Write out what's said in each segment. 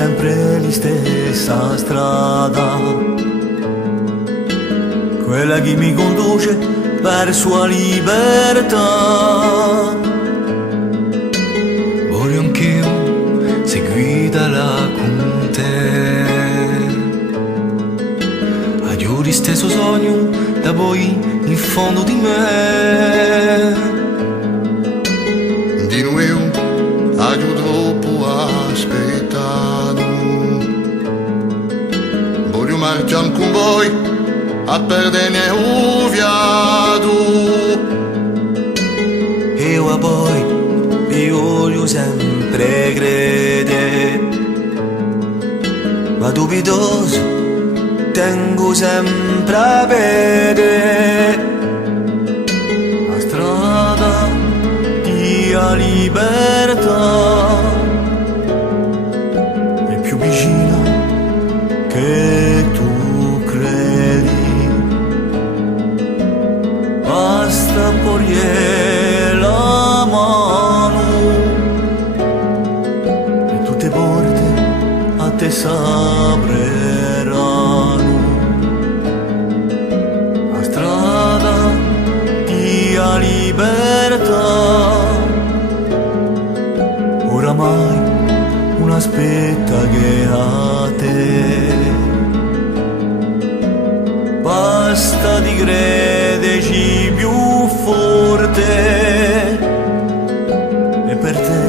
sempre la stessa strada, quella che mi conduce verso la libertà. Voglio anch'io seguirla con te, aggiù di stesso sogno da voi in fondo di me. Di noi aggiù troppo aspettato, voglio marciare con voi a perdere un viaggio. Io a voi vi voglio sempre credere, ma dubitoso tengo sempre a vedere la strada di a libertà è più vicina che tu credi. Basta porre la mano e tutte le porte a te s'apriranno. La strada di a libertà oramai non aspetta che a te. Basta di crederci più forte e per te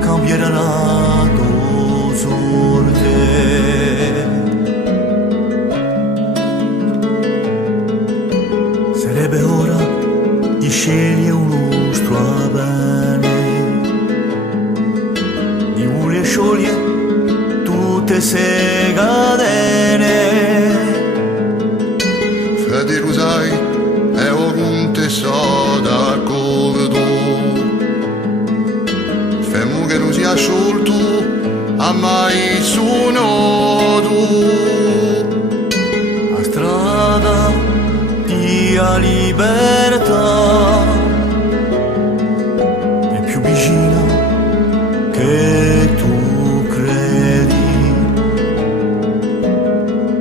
cambierà la tua sorte. Sarebbe ora di scegliere un nostro bene, di voler sciogliere tutte se catene. Freddy lo sai, è ovunque so d'accordo. Femmo che non sia sciolto, a mai su nodo. La strada di a libertà è più vicina che tu credi.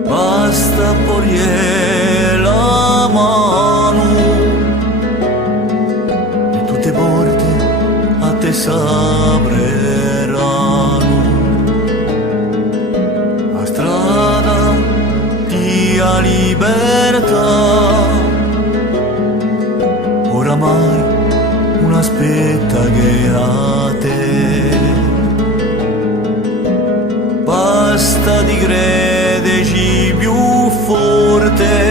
Basta porre la mano e tutte le porte a te s'apriranno. La strada di a libertà oramai non aspetta che a te. Basta di crederci più forte